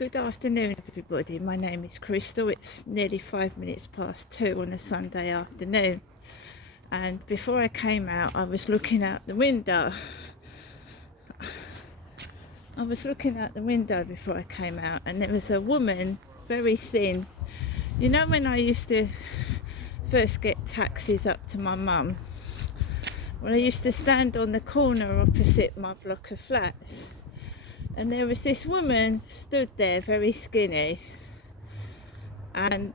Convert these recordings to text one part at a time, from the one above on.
Good afternoon, everybody. My name is Crystal. It's nearly 2 on a Sunday afternoon. And before I came out, I was looking out the window. Before I came out, and there was a woman, very thin. You know, when I used to first get taxis up to my mum, well, I used to stand on the corner opposite my block of flats. And there was this woman stood there, very skinny, and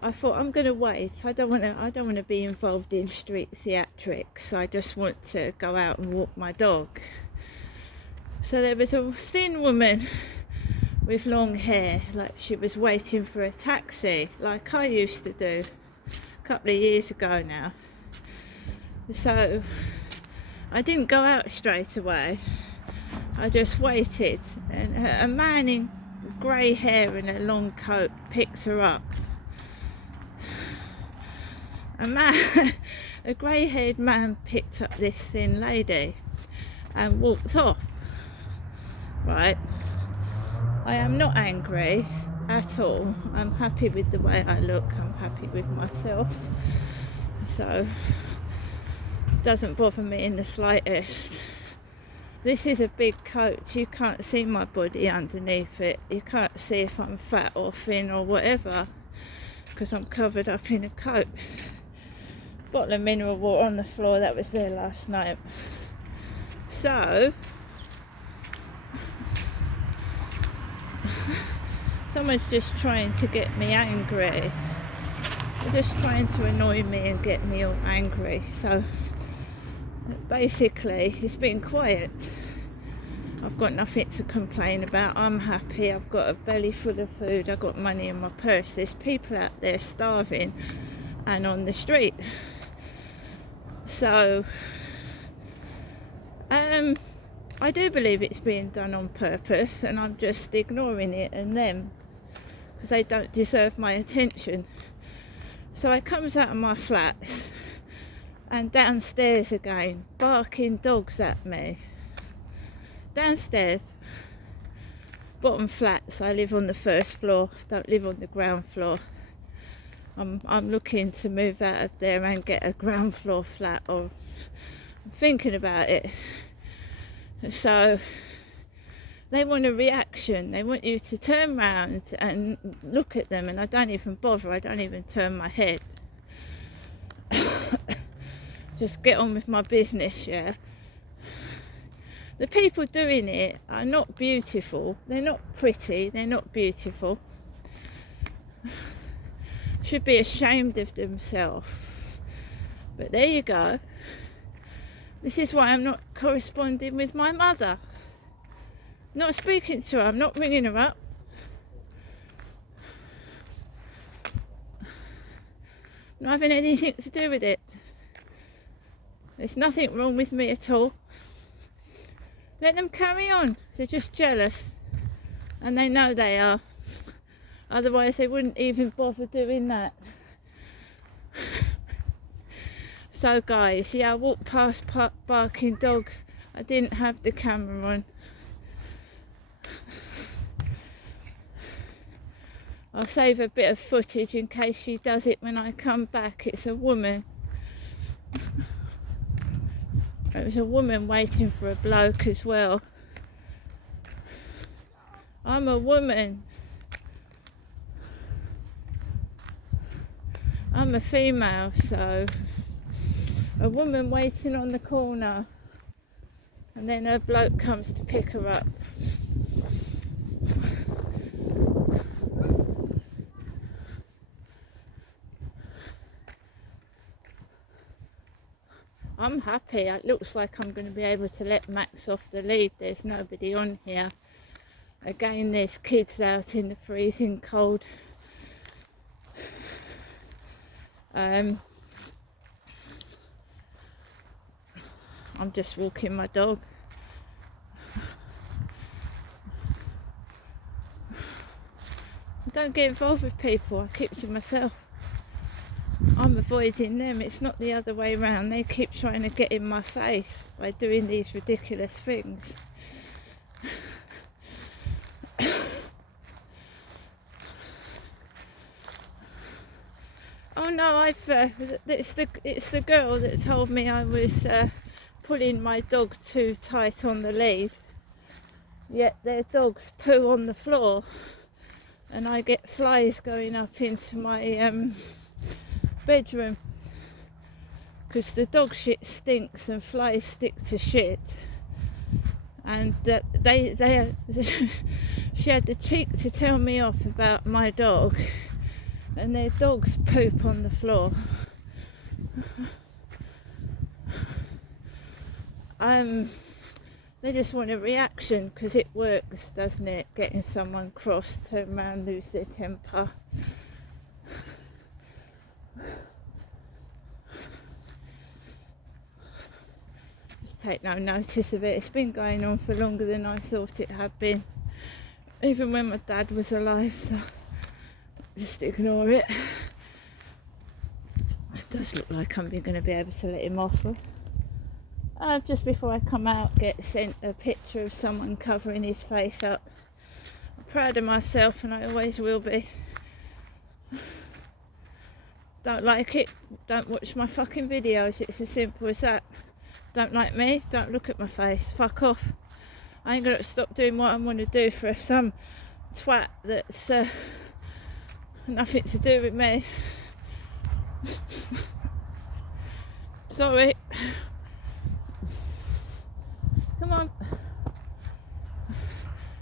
I thought, I'm going to wait. I don't want to be involved in street theatrics. I just want to go out and walk my dog. So there was a thin woman with long hair, like she was waiting for a taxi, like I used to do a couple of years ago now. So I didn't go out straight away. I just waited, and a man in grey hair and a long coat picked her up. A grey-haired man picked up this thin lady and walked off. Right? I am not angry at all. I'm happy with the way I look. I'm happy with myself. So it doesn't bother me in the slightest. This is a big coat. You can't see my body underneath it. You can't see if I'm fat or thin or whatever, because I'm covered up in a coat. Bottle of mineral water on the floor, that was there last night. So someone's just trying to get me angry. They're just trying to annoy me and get me all angry. So basically, it's been quiet. I've got nothing to complain about. I'm happy. I've got a belly full of food. I've got money in my purse. There's people out there starving and on the street. So I do believe it's being done on purpose, and I'm just ignoring it and them because they don't deserve my attention. So I comes out of my flats and downstairs again, barking dogs at me. Downstairs, bottom flats. I live on the first floor, don't live on the ground floor. I'm looking to move out of there and get a ground floor flat, or I'm thinking about it. So they want a reaction. They want you to turn round and look at them, and I don't even bother. I don't even turn my head. Just get on with my business, yeah. The people doing it are not beautiful. They're not pretty. They're not beautiful. Should be ashamed of themselves. But there you go. This is why I'm not corresponding with my mother. Not speaking to her. I'm not ringing her up. Not having anything to do with it. There's nothing wrong with me at all. Let them carry on. They're just jealous. And they know they are. Otherwise they wouldn't even bother doing that. So guys, yeah, I walked past barking dogs. I didn't have the camera on. I'll save a bit of footage in case she does it when I come back. It's a woman. It was a woman waiting for a bloke as well. I'm a woman. I'm a female, so a woman waiting on the corner, and then her bloke comes to pick her up. I'm happy. It looks like I'm going to be able to let Max off the lead. There's nobody on here. Again, there's kids out in the freezing cold. I'm just walking my dog. Don't get involved with people. I keep to myself. I'm avoiding them. It's not the other way around. They keep trying to get in my face by doing these ridiculous things. Oh no, it's the girl that told me I was pulling my dog too tight on the lead. Yet their dogs poo on the floor, and I get flies going up into my bedroom because the dog shit stinks and flies stick to shit. And she had the cheek to tell me off about my dog, and their dogs poop on the floor. They just want a reaction because it works, doesn't it? Getting someone cross, turn around, lose their temper. Just take no notice of it. It's been going on for longer than I thought it had been, even when my dad was alive, so just ignore it. It does look like I'm going to be able to let him off. Just before I come out, get sent a picture of someone covering his face up. I'm proud of myself, and I always will be. Don't like it, don't watch my fucking videos. It's as simple as that. Don't like me, don't look at my face. Fuck off. I ain't gonna stop doing what I want to do for some twat that's nothing to do with me. Sorry. Come on.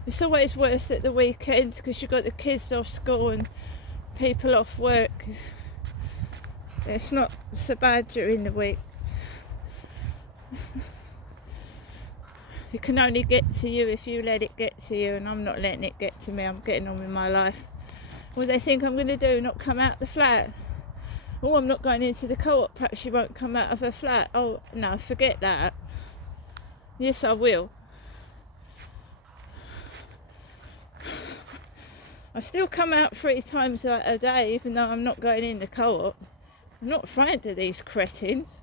It's always worse at the weekends because you've got the kids off school and people off work. It's not so bad during the week. It can only get to you if you let it get to you, and I'm not letting it get to me. I'm getting on with my life. What do they think I'm going to do? Not come out the flat? Oh, I'm not going into the co-op. Perhaps she won't come out of her flat. Oh, no, forget that. Yes, I will. I still come out 3 times a day, even though I'm not going in the co-op. I'm not frightened of these cretins.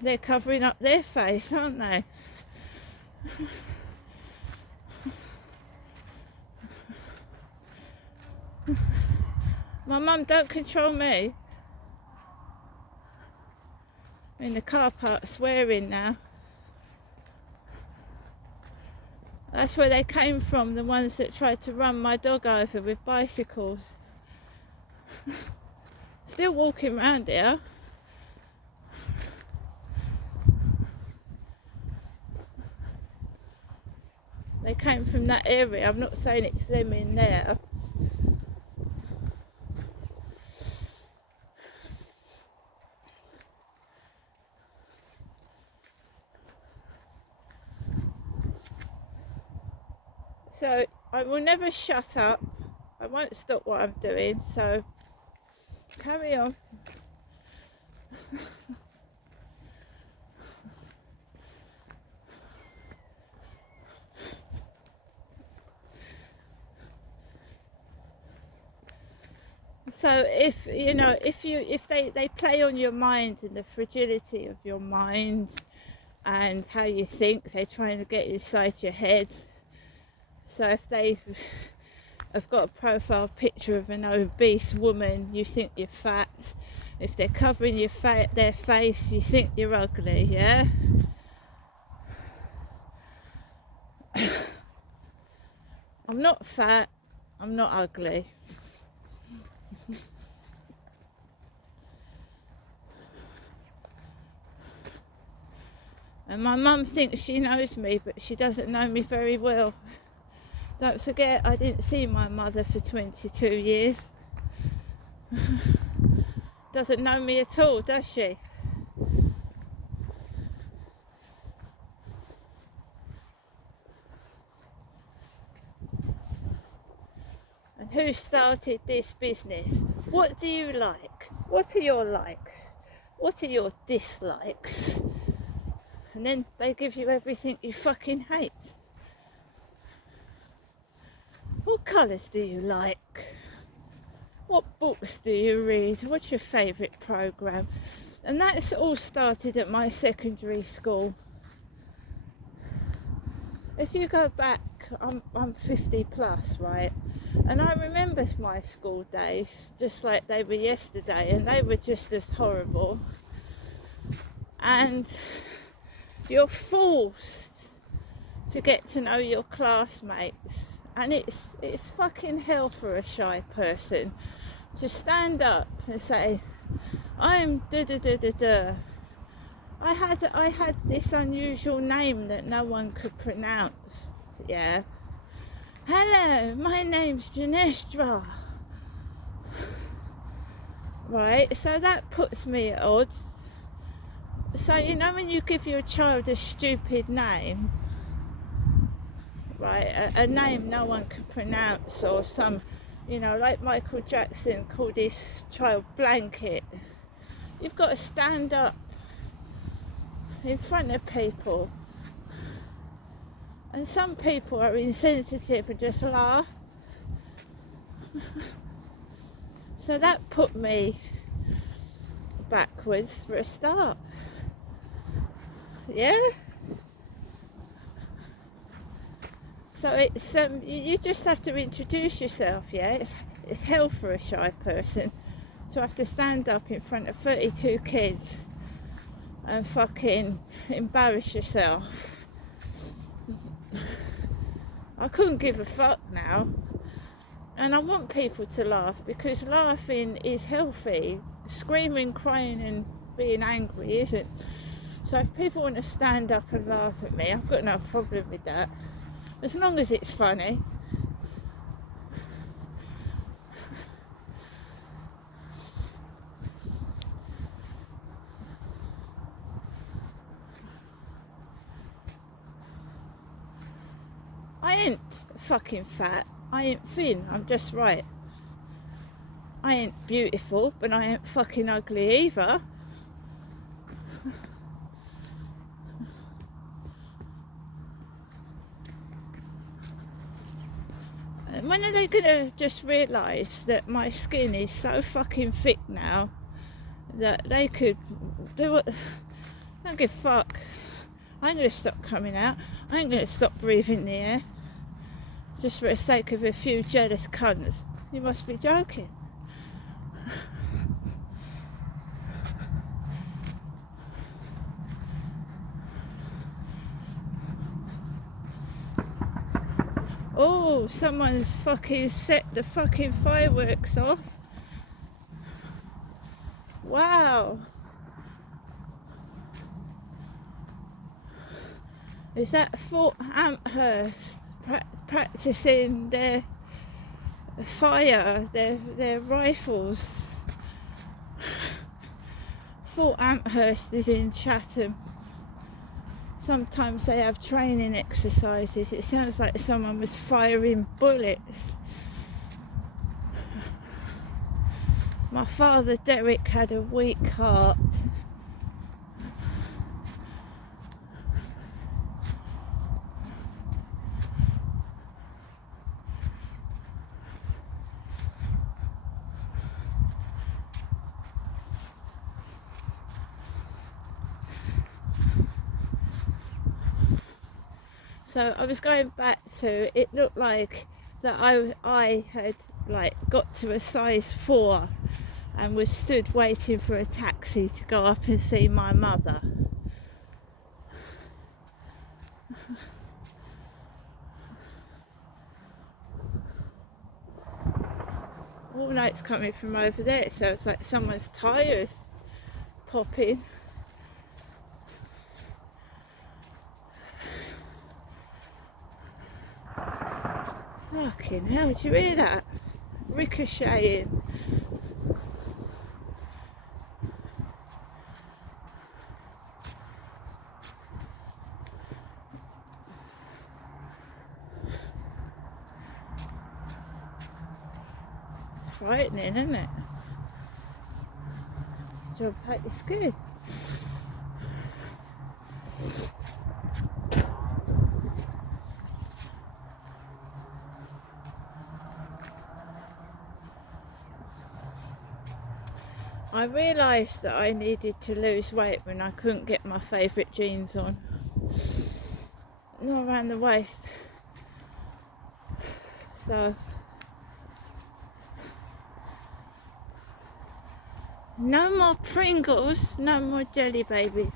They're covering up their face, aren't they? My mum don't control me. I'm in the car park swearing now. That's where they came from, the ones that tried to run my dog over with bicycles. Still walking around here. They came from that area. I'm not saying it's them in there. So I will never shut up. I won't stop what I'm doing, so carry on. So if they play on your mind and the fragility of your mind and how you think, they're trying to get inside your head. So if they have got a profile picture of an obese woman, you think you're fat. If they're covering their face, you think you're ugly, yeah? I'm not fat, I'm not ugly. And my mum thinks she knows me, but she doesn't know me very well. Don't forget, I didn't see my mother for 22 years. Doesn't know me at all, does she? And who started this business? What do you like? What are your likes? What are your dislikes? And then they give you everything you fucking hate. What colours do you like? What books do you read? What's your favourite programme? And that's all started at my secondary school. If you go back, I'm 50 plus, right? And I remember my school days just like they were yesterday, and they were just as horrible. And you're forced to get to know your classmates, and it's fucking hell for a shy person to stand up and say, I'm da da da da da. I had this unusual name that no one could pronounce. Yeah. Hello, my name's Janestra. Right, so that puts me at odds. So you know when you give your child a stupid name, right, a name no one can pronounce, or some, you know, like Michael Jackson called his child Blanket, you've got to stand up in front of people. And some people are insensitive and just laugh. So that put me backwards for a start. Yeah? So it's you just have to introduce yourself, yeah? It's hell for a shy person to have to stand up in front of 32 kids and fucking embarrass yourself. I couldn't give a fuck now. And I want people to laugh, because laughing is healthy. Screaming, crying and being angry isn't. So if people want to stand up and laugh at me, I've got no problem with that, as long as it's funny. I ain't fucking fat, I ain't thin, I'm just right. I ain't beautiful, but I ain't fucking ugly either. When are they gonna just realise that my skin is so fucking thick now that they could do what? Don't give a fuck. I ain't gonna stop coming out. I ain't gonna stop breathing the air just for the sake of a few jealous cunts. You must be joking. Oh, someone's fucking set the fucking fireworks off. Wow. Is that Fort Amherst practicing their fire, their rifles? Fort Amherst is in Chatham. Sometimes they have training exercises. It sounds like someone was firing bullets. My father Derek had a weak heart. So I was going back to, it looked like that I had like got to a size 4 and was stood waiting for a taxi to go up and see my mother. All night's coming from over there, so it's like someone's tyres popping. Fucking hell, do you hear that? Ricocheting. It's frightening, isn't it? Jump out your skin. I realised that I needed to lose weight when I couldn't get my favourite jeans on. Not around the waist. So No more Pringles, no more jelly babies.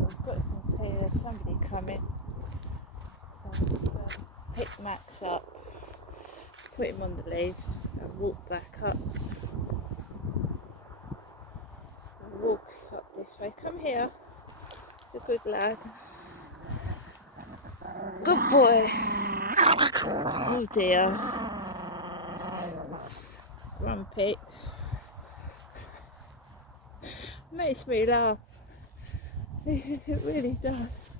I've got some peelers, somebody coming. So I'm going to pick Max up, put him on the lead and walk back up. I'll walk up this way. Come here. He's a good lad. Good boy. Oh dear. Grumpy. Makes me laugh. It really does.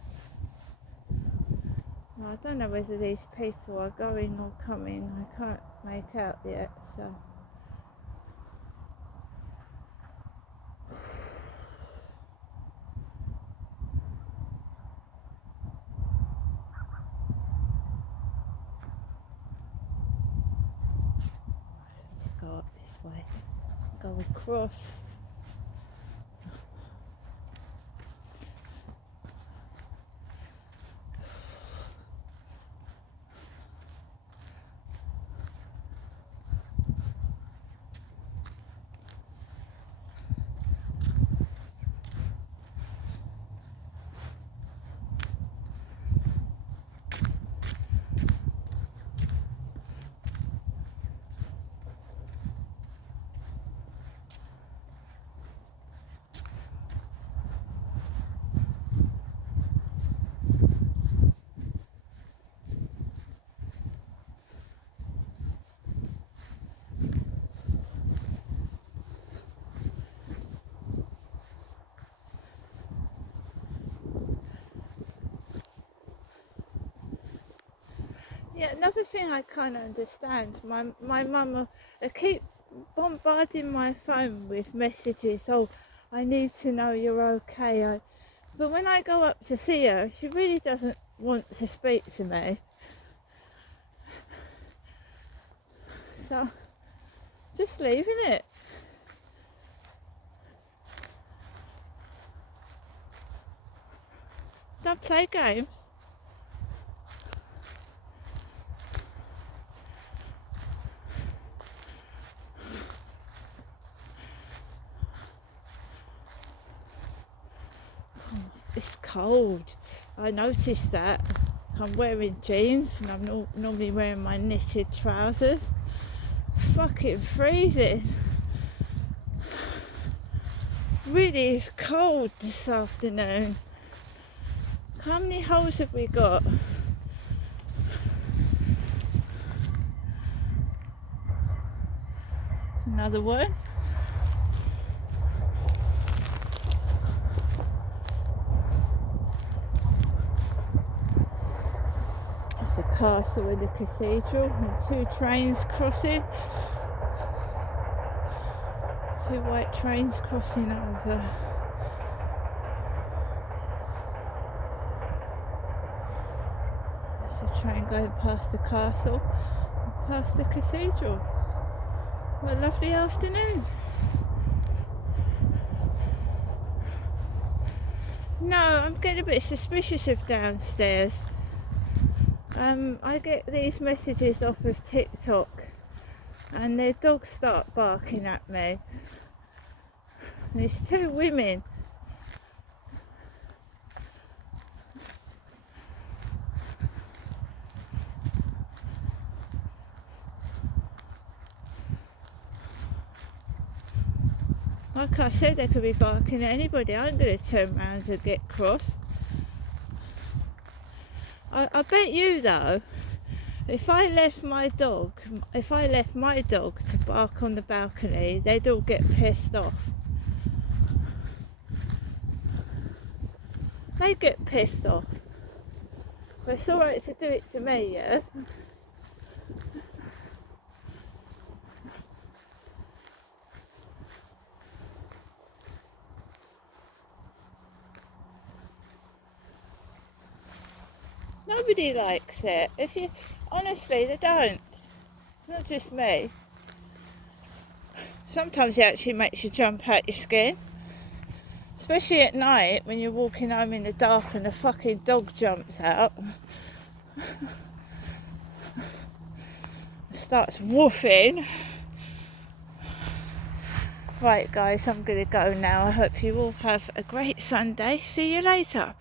Well, I don't know whether these people are going or coming. I can't make out yet, so. Let's go up this way. Go across. Yeah, another thing I can't understand, my mum will keep bombarding my phone with messages, oh, I need to know you're okay. But when I go up to see her, she really doesn't want to speak to me. So, just leaving it. Don't play games. It's cold. I noticed that. I'm wearing jeans and I'm normally wearing my knitted trousers. Fucking freezing. Really is cold this afternoon. How many holes have we got? It's another one. It's the castle and the cathedral and two trains crossing. Two white trains crossing over. There's a train going past the castle and past the cathedral. What a lovely afternoon. No, I'm getting a bit suspicious of downstairs. I get these messages off of TikTok and their dogs start barking at me. And it's two women. Like I said, they could be barking at anybody. I'm going to turn around and get cross. I bet you though, if I left my dog to bark on the balcony, they'd all get pissed off. they get pissed off. But it's alright to do it to me, yeah? Nobody likes it. Honestly, they don't. It's not just me. Sometimes it actually makes you jump out your skin. Especially at night when you're walking home in the dark and the fucking dog jumps out. Starts woofing. Right guys, I'm going to go now. I hope you all have a great Sunday. See you later.